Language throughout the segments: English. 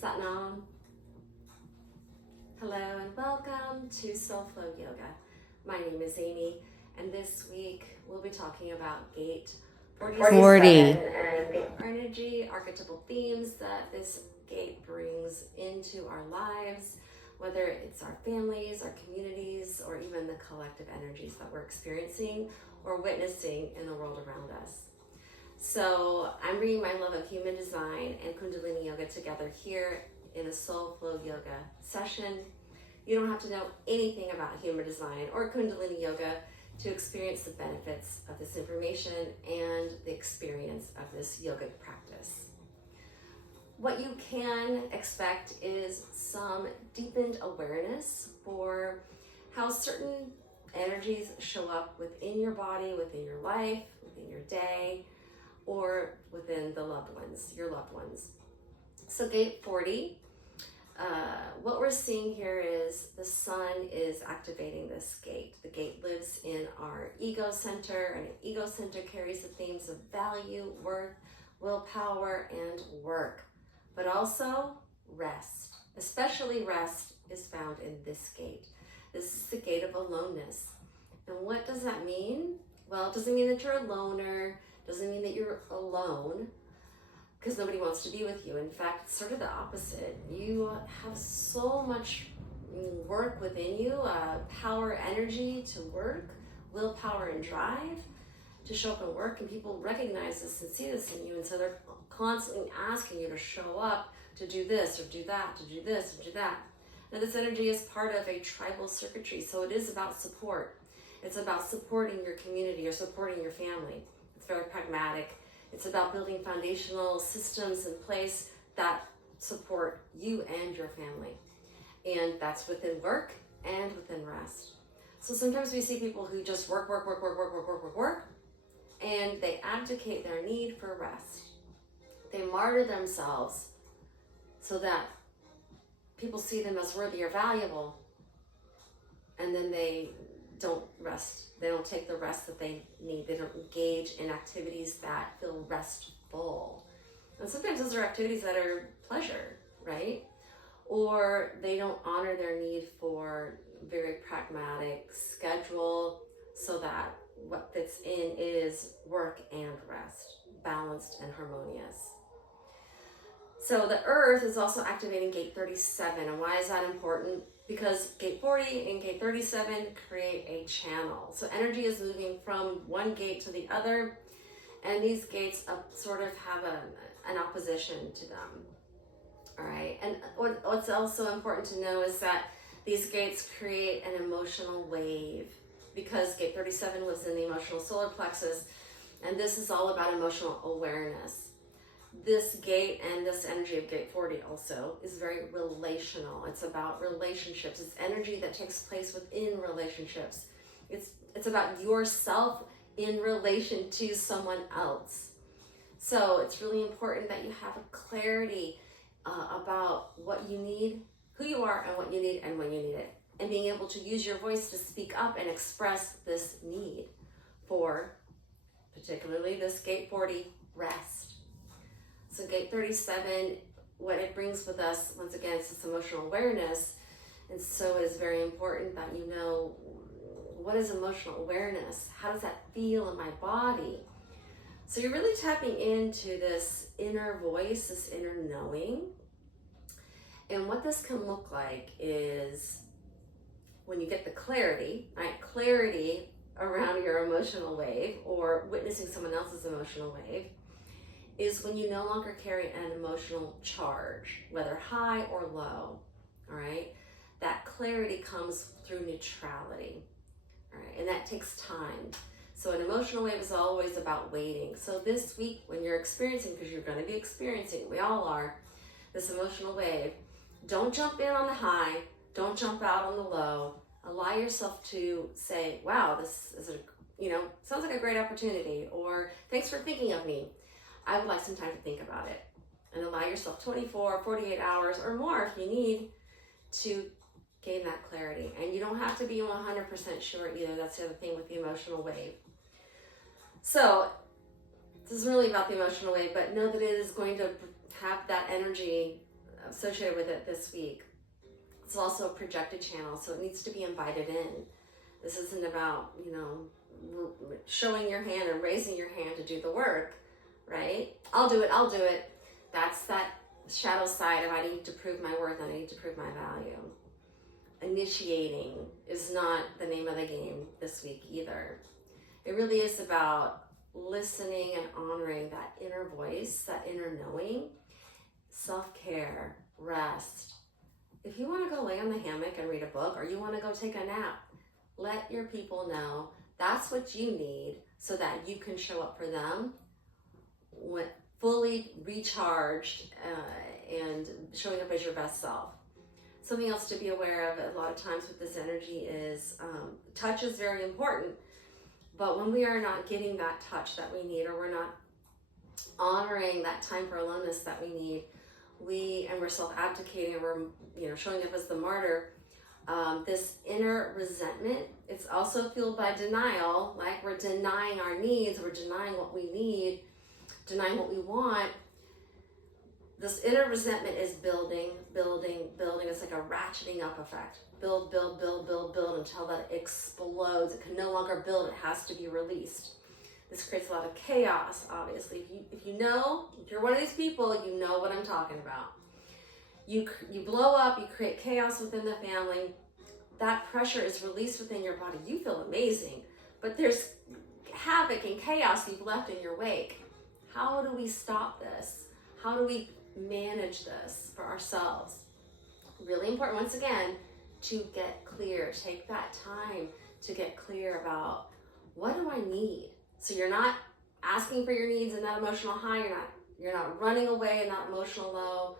Satnam. Hello and welcome to SoulFlow Yoga. My name is Amy, and this week we'll be talking about Gate 40 and energy, archetypal themes that this gate brings into our lives, whether it's our families, our communities, or even the collective energies that we're experiencing or witnessing in the world around us. So I'm bringing my love of human design and Kundalini Yoga together here in a SoulFlow Yoga session. You don't have to know anything about human design or Kundalini Yoga to experience the benefits of this information and the experience of this yogic practice. What you can expect is some deepened awareness for how certain energies show up within your body, within your life, within your day, or within the loved ones, your loved ones. So Gate 40, what we're seeing here is the sun is activating this gate. The gate lives in our ego center, and an ego center carries the themes of value, worth, willpower, and work, but also rest. Especially rest is found in this gate. This is the gate of aloneness. And what does that mean? Well, it doesn't mean that you're a loner, doesn't mean that you're alone, because nobody wants to be with you. In fact, it's sort of the opposite. You have so much work within you, power, energy to work, willpower and drive to show up and work, and people recognize this and see this in you, and so they're constantly asking you to show up, to do this or do that, to do this or do that. Now, this energy is part of a tribal circuitry, so it is about support. It's about supporting your community or supporting your family. It's very pragmatic. It's about building foundational systems in place that support you and your family. And that's within work and within rest. So sometimes we see people who just work, and they abdicate their need for rest. They martyr themselves so that people see them as worthy or valuable, and then they don't rest. They don't take the rest that they need. They don't engage in activities that feel restful. And sometimes those are activities that are pleasure, right? Or they don't honor their need for very pragmatic schedule so that what fits in is work and rest, balanced and harmonious. So the earth is also activating Gate 37. And why is that important? Because Gate 40 and Gate 37 create a channel. So energy is moving from one gate to the other, and these gates sort of have an opposition to them. All right, and what's also important to know is that these gates create an emotional wave, because Gate 37 lives in the emotional solar plexus, and this is all about emotional awareness. This gate and this energy of Gate 40 also is very relational. It's about relationships. It's energy that takes place within relationships. It's about yourself in relation to someone else. So it's really important that you have a clarity about what you need, who you are, and what you need, and when you need it. And being able to use your voice to speak up and express this need for, particularly this Gate 40, rest. So Gate 37, what it brings with us, once again, is this emotional awareness. And so it is very important that you know, what is emotional awareness? How does that feel in my body? So you're really tapping into this inner voice, this inner knowing. And what this can look like is when you get the clarity, right? Clarity around your emotional wave or witnessing someone else's emotional wave, is when you no longer carry an emotional charge, whether high or low, all right? That clarity comes through neutrality, all right? And that takes time. So an emotional wave is always about waiting. So this week when you're experiencing, because you're gonna be experiencing, we all are, this emotional wave, don't jump in on the high, don't jump out on the low. Allow yourself to say, wow, this is sounds like a great opportunity, or thanks for thinking of me. I would like some time to think about it. And allow yourself 24, 48 hours or more if you need to gain that clarity. And you don't have to be 100% sure either. That's the other thing with the emotional wave. So this isn't really about the emotional wave, but know that it is going to have that energy associated with it this week. It's also a projected channel, so it needs to be invited in. This isn't about, you know, showing your hand and raising your hand to do the work, right? I'll do it. That's that shadow side of I need to prove my worth, I need to prove my value. Initiating is not the name of the game this week either. It really is about listening and honoring that inner voice, that inner knowing, self-care, rest. If you want to go lay on the hammock and read a book, or you want to go take a nap, let your people know that's what you need so that you can show up for them when fully recharged and showing up as your best self. Something else to be aware of a lot of times with this energy is touch is very important, but when we are not getting that touch that we need, or we're not honoring that time for aloneness that we need, we're self-abdicating, and we're showing up as the martyr. This inner resentment, it's also fueled by denial, like we're denying our needs, we're denying what we need, denying what we want. This inner resentment is building. It's like a ratcheting up effect. Build until that explodes. It can no longer build, it has to be released. This creates a lot of chaos, obviously. If you're one of these people, you know what I'm talking about. You blow up, you create chaos within the family. That pressure is released within your body. You feel amazing, but there's havoc and chaos you've left in your wake. How do we stop this? How do we manage this for ourselves? Really important, once again, to get clear. Take that time to get clear about, what do I need? So you're not asking for your needs in that emotional high. You're not running away in that emotional low.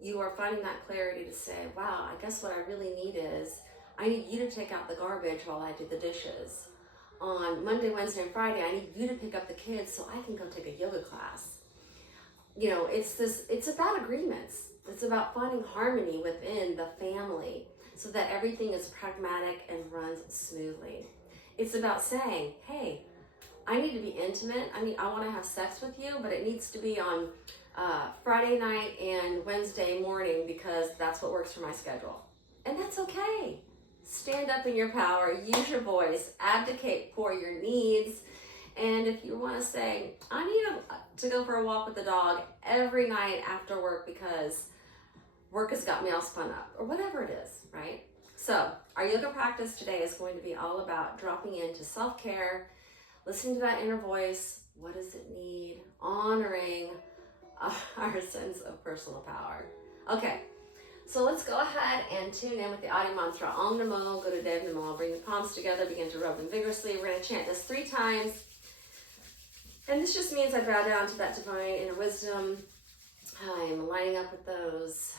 You are finding that clarity to say, wow, I guess what I really need is, I need you to take out the garbage while I do the dishes. On Monday, Wednesday, and Friday, I need you to pick up the kids so I can go take a yoga class. It's about agreements. It's about finding harmony within the family so that everything is pragmatic and runs smoothly. It's about saying, hey, I need to be intimate. I want to have sex with you, but it needs to be on Friday night and Wednesday morning because that's what works for my schedule. And that's okay. Stand up in your power, use your voice, abdicate for your needs. And if you want to say, I need to go for a walk with the dog every night after work because work has got me all spun up, or whatever it is, right? So our yoga practice today is going to be all about dropping into self-care, listening to that inner voice. What does it need? Honoring our sense of personal power. Okay, so let's go ahead and tune in with the Adi mantra. Om Namo Gurudev Namo. Bring the palms together, begin to rub them vigorously. We're going to chant this 3 times. And this just means I bow down to that divine inner wisdom. I'm lining up with those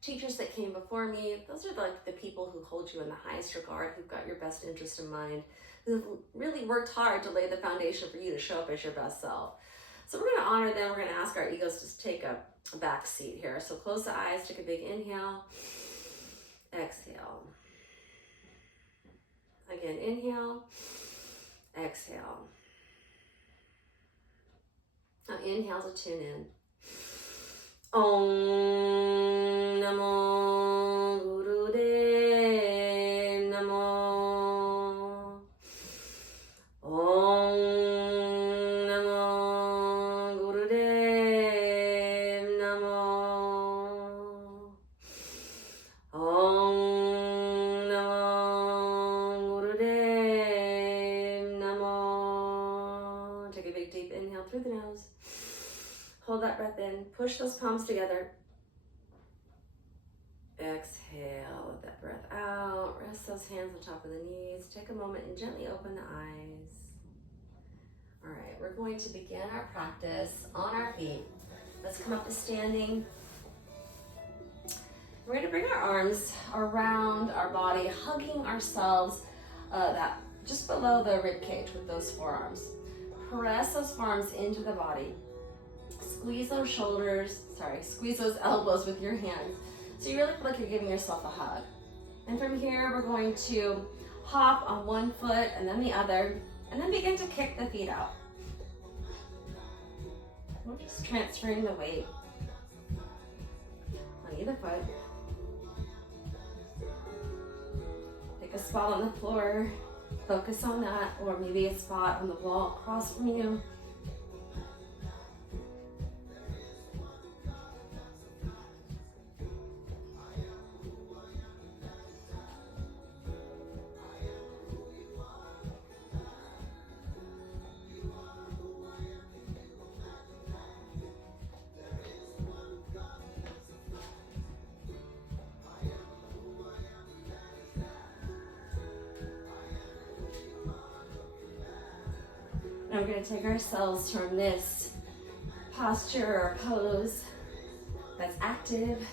teachers that came before me. Those are like the people who hold you in the highest regard, who've got your best interest in mind, who've really worked hard to lay the foundation for you to show up as your best self. So we're going to honor them. We're going to ask our egos to take a back seat here. So close the eyes, take a big inhale, exhale. Again, inhale, exhale. Now inhale to tune in. Om Namo Gurudev Namo. Om Namo Gurudev Namo. Om Namo Gurudev Namo. Take a big deep inhale through the nose. Hold that breath in. Push those palms together. Exhale. Let that breath out. Rest those hands on top of the knees. Take a moment and gently open the eyes. All right, we're going to begin our practice on our feet. Let's come up to standing. We're going to bring our arms around our body, hugging ourselves that just below the rib cage with those forearms. Press those forearms into the body. Squeeze those squeeze those elbows with your hands. So you really feel like you're giving yourself a hug. And from here, we're going to hop on one foot and then the other, and then begin to kick the feet out. We're just transferring the weight on foot. Pick a spot on the floor, focus on that, or maybe a spot on the wall across from you. Now we're going to take ourselves from this posture or pose that's active,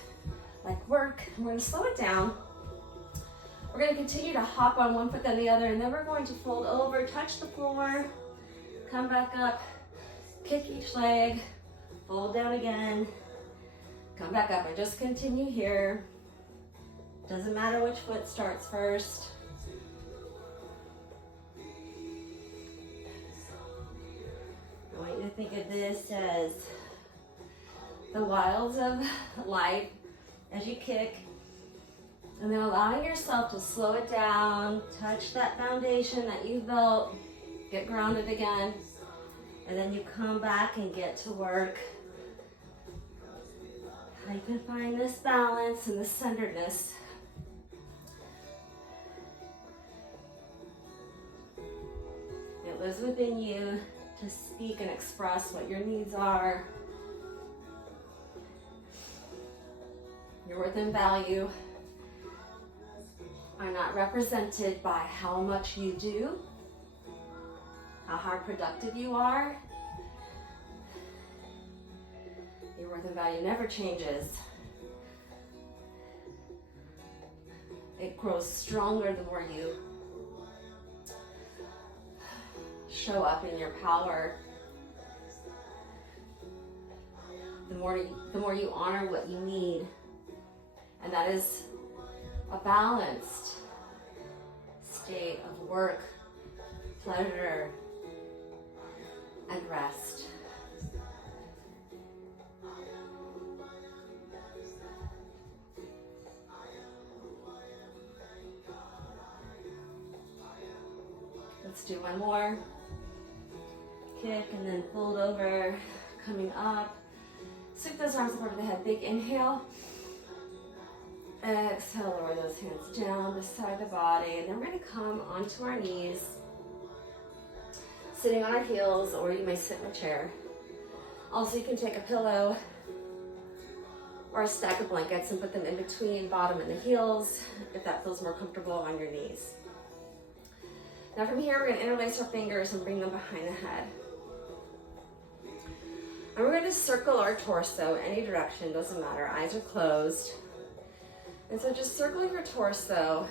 like work, and we're going to slow it down. We're going to continue to hop on one foot then the other, and then we're going to fold over, touch the floor, come back up, kick each leg, fold down again, come back up, and just continue here. Doesn't matter which foot starts first. I want you to think of this as the wilds of life as you kick, and then allowing yourself to slow it down, touch that foundation that you built, get grounded again, and then you come back and get to work. How you can find this balance and this centeredness. It lives within you to speak and express what your needs are. Your worth and value are not represented by how much you do, how hard productive you are. Your worth and value never changes. It grows stronger the more you show up in your power. The more you honor what you need, and that is a balanced state of work, pleasure, and rest. Let's do one more. Kick and then fold over, coming up. Sweep those arms up over the head. Big inhale. Exhale, lower those hands down beside the body. And then we're going to come onto our knees, sitting on our heels, or you may sit in a chair. Also, you can take a pillow or a stack of blankets and put them in between bottom and the heels, if that feels more comfortable on your knees. Now from here, we're going to interlace our fingers and bring them behind the head. And we're going to circle our torso any direction, doesn't matter. Eyes are closed. And so just circling your torso,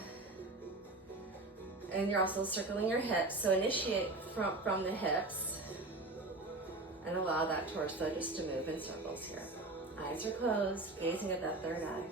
and you're also circling your hips. So initiate from the hips and allow that torso just to move in circles here. Eyes are closed, gazing at that third eye.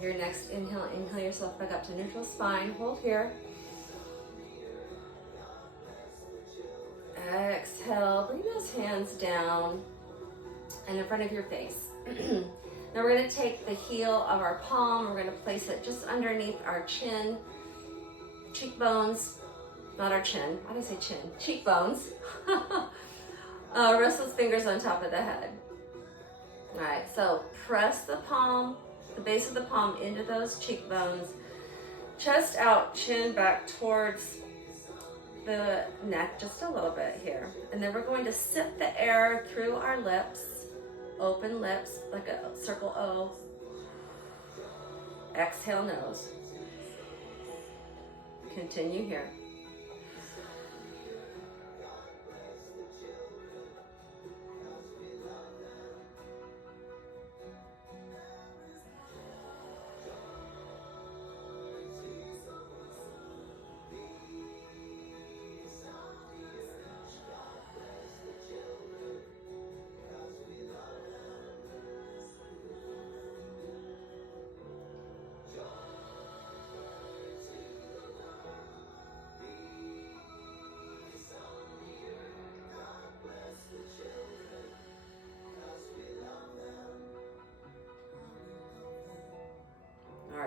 Your next inhale, inhale yourself back up to neutral spine. Hold here. Exhale, bring those hands down and in front of your face. Now we're going to take the heel of our palm. We're going to place it just underneath our chin, cheekbones, not our chin. Why did I say chin? Cheekbones. Rest those fingers on top of the head. All right, so press the palm, the base of the palm into those cheekbones, chest out, chin back towards the neck just a little bit here. And then we're going to sip the air through our lips, open lips like a circle O. Exhale, nose. Continue here.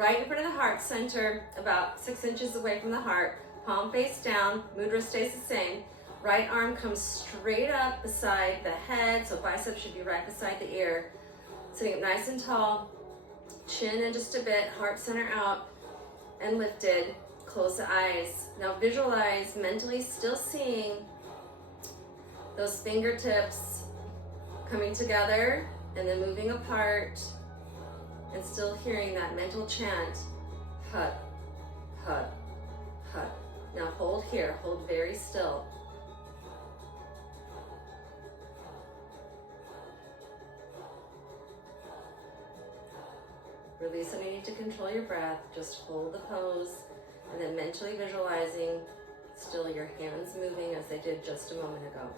right in front of the heart center, about 6 inches away from the heart, palm face down, mudra stays the same. Right arm comes straight up beside the head, so bicep should be right beside the ear. Sitting up nice and tall, chin in just a bit, heart center out and lifted. Close the eyes. Now visualize mentally still seeing those fingertips coming together and then moving apart, and still hearing that mental chant, hut, hut, hut. Now hold here, hold very still. Release any need to control your breath, just hold the pose, and then mentally visualizing still your hands moving as they did just a moment ago.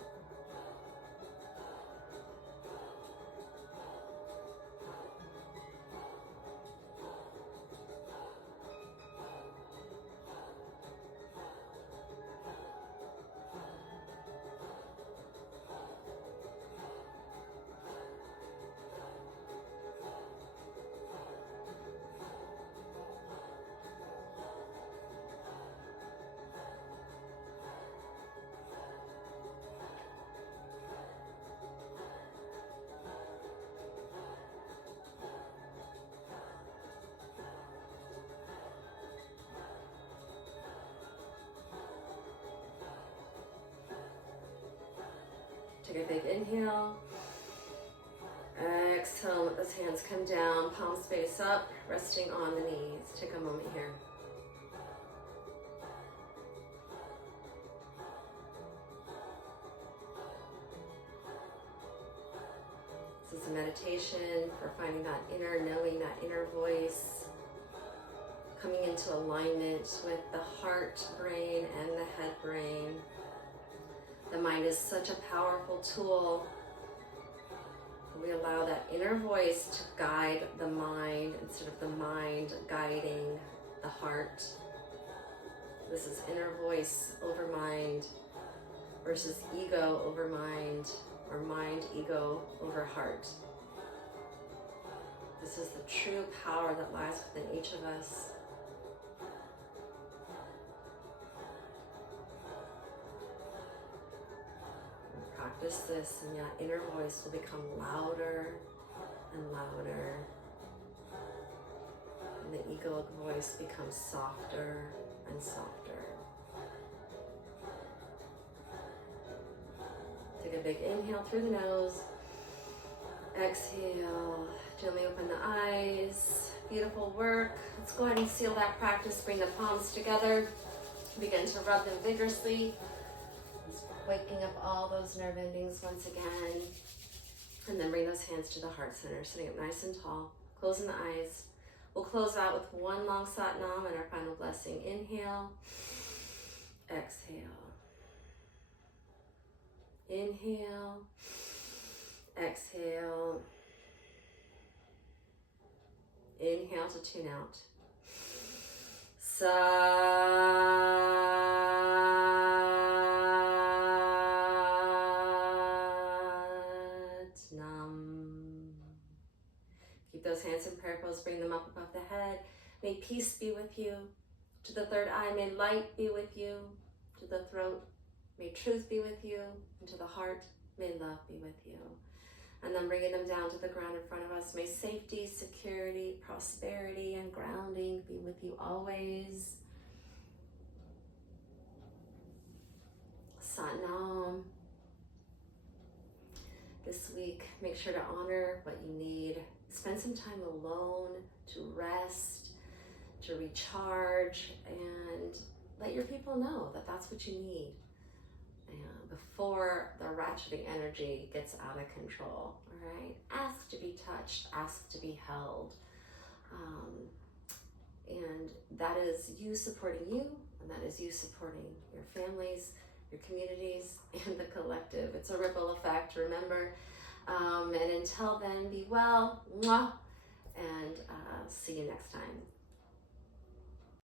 Take a big inhale. Exhale, let those hands come down, palms face up, resting on the knees. Take a moment here. This is a meditation for finding that inner knowing, that inner voice, coming into alignment with the heart brain and the head brain. The mind is such a powerful tool. We allow that inner voice to guide the mind instead of the mind guiding the heart. This is inner voice over mind versus ego over mind, or mind, ego over heart. This is the true power that lies within each of us. Practice this, and that inner voice will become louder and louder, and the egoic voice becomes softer and softer. Take a big inhale through the nose. Exhale, gently open the eyes. Beautiful work. Let's go ahead and seal that practice. Bring the palms together. Begin to rub them vigorously. Waking up all those nerve endings once again. And then bring those hands to the heart center, sitting up nice and tall. Closing the eyes. We'll close out with one long Sat Nam and our final blessing. Inhale. Exhale. Inhale. Exhale. Inhale to tune out. Sat Nam. Keep those hands in prayer pose. Bring them up above the head. May peace be with you. To the third eye, may light be with you. To the throat, may truth be with you. And to the heart, may love be with you. And then bringing them down to the ground in front of us, may safety, security, prosperity, and grounding be with you always. Sat Nam. This week, make sure to honor what you need. Spend some time alone to rest, to recharge, and let your people know that that's what you need. Before the ratcheting energy gets out of control, all right? Ask to be touched, ask to be held. And that is you supporting you, and that is you supporting your families, your communities, and the collective. It's a ripple effect, remember. And until then, be well, mwah, and see you next time.